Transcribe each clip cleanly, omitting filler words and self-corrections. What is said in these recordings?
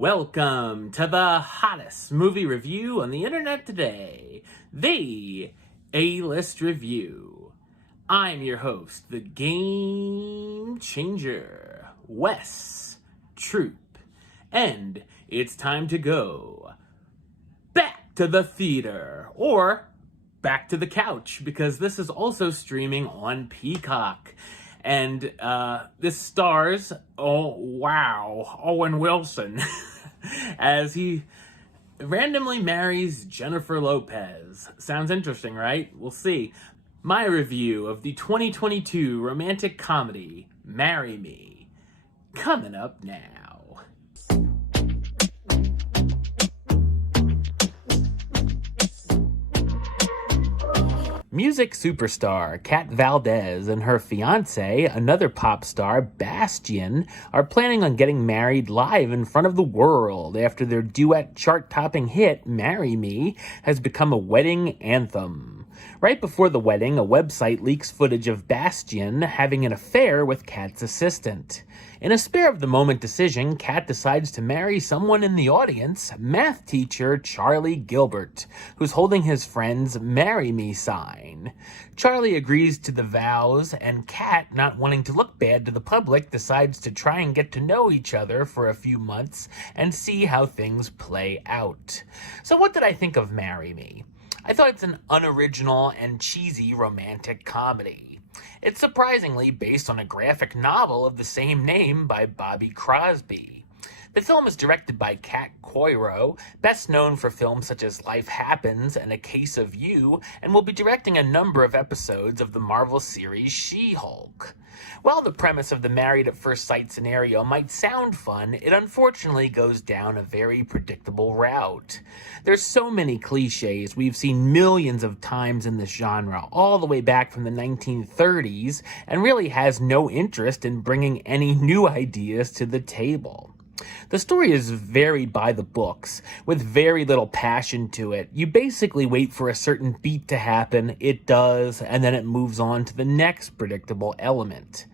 Welcome to the hottest movie review on the internet today, the A-List Review. I'm your host, the Game Changer, Wes Troop, and it's time to go back to the theater, or back to the couch, because this is also streaming on Peacock. And this stars, Owen Wilson, as he randomly marries Jennifer Lopez. Sounds interesting, right? We'll see. My review of the 2022 romantic comedy, Marry Me, coming up now. Music superstar Cat Valdez and her fiance, another pop star, Bastian, are planning on getting married live in front of the world after their duet chart-topping hit, Marry Me, has become a wedding anthem. Right before the wedding, a website leaks footage of Bastian having an affair with Cat's assistant. In a spare-of-the-moment decision, Cat decides to marry someone in the audience, math teacher Charlie Gilbert, who's holding his friend's Marry Me sign. Charlie agrees to the vows, and Cat, not wanting to look bad to the public, decides to try and get to know each other for a few months and see how things play out. So what did I think of Marry Me? I thought it's an unoriginal and cheesy romantic comedy. It's surprisingly based on a graphic novel of the same name by Bobby Crosby. The film is directed by Cat Coiro, best known for films such as Life Happens and A Case of You, and will be directing a number of episodes of the Marvel series She-Hulk. While the premise of the married at first sight scenario might sound fun, it unfortunately goes down a very predictable route. There's so many cliches we've seen millions of times in this genre, all the way back from the 1930s, and really has no interest in bringing any new ideas to the table. The story is very by the books, with very little passion to it. You basically wait for a certain beat to happen, it does, and then it moves on to the next predictable element.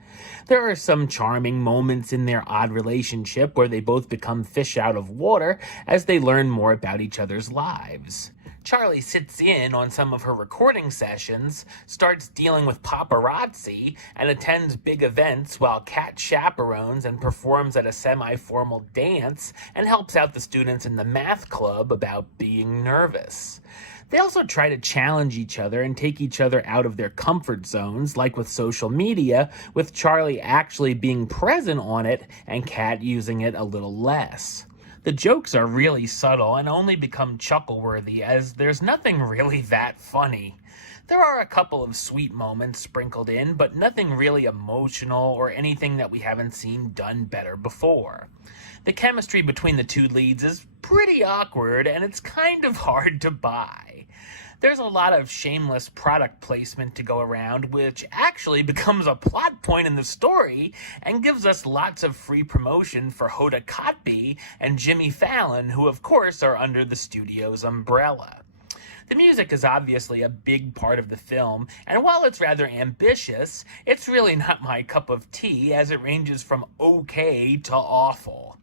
There are some charming moments in their odd relationship where they both become fish out of water as they learn more about each other's lives. Charlie sits in on some of her recording sessions, starts dealing with paparazzi, and attends big events while Cat chaperones and performs at a semi-formal dance and helps out the students in the math club about being nervous. They also try to challenge each other and take each other out of their comfort zones, like with social media, with Charlie actually being present on it and Cat using it a little less. The jokes are really subtle and only become chuckle-worthy, as there's nothing really that funny. There are a couple of sweet moments sprinkled in, but nothing really emotional or anything that we haven't seen done better before. The chemistry between the two leads is pretty awkward, and it's kind of hard to buy. There's a lot of shameless product placement to go around, which actually becomes a plot point in the story and gives us lots of free promotion for Hoda Kotb and Jimmy Fallon, who of course are under the studio's umbrella. The music is obviously a big part of the film, and while it's rather ambitious, it's really not my cup of tea, as it ranges from okay to awful.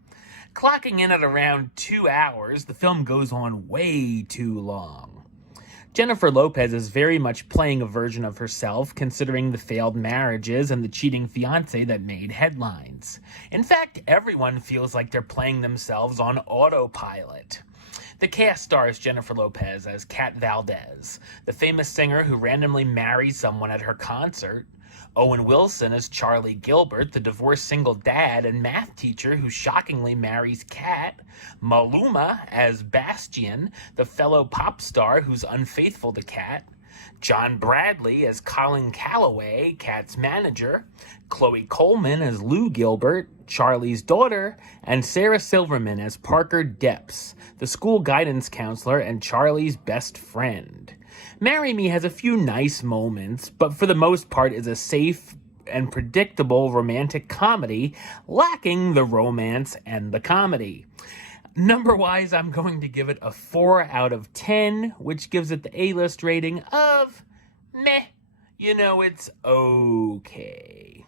Clocking in at around 2 hours, the film goes on way too long. Jennifer Lopez is very much playing a version of herself, considering the failed marriages and the cheating fiancé that made headlines. In fact, everyone feels like they're playing themselves on autopilot. The cast stars Jennifer Lopez as Cat Valdez, the famous singer who randomly marries someone at her concert, Owen Wilson as Charlie Gilbert, the divorced single dad and math teacher who shockingly marries Cat, Maluma as Bastian, the fellow pop star who's unfaithful to Cat, John Bradley as Colin Calloway, Cat's manager, Chloe Coleman as Lou Gilbert, Charlie's daughter, and Sarah Silverman as Parker Depps, the school guidance counselor and Charlie's best friend. Marry Me has a few nice moments, but for the most part is a safe and predictable romantic comedy, lacking the romance and the comedy. Number-wise, I'm going to give it a 4 out of 10, which gives it the A-list rating of meh. You know, it's okay.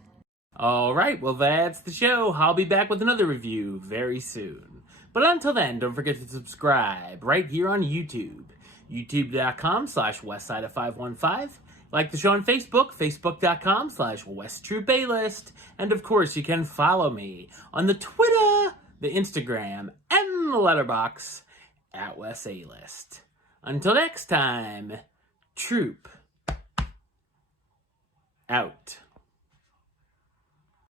Alright, well that's the show. I'll be back with another review very soon. But until then, don't forget to subscribe right here on YouTube. YouTube.com/Westside of 515. Like the show on Facebook, Facebook.com/WestTrueBaylist. And of course, you can follow me on the Twitter, the Instagram, and the Letterboxd at Wes A-List. Until next time, Troop out.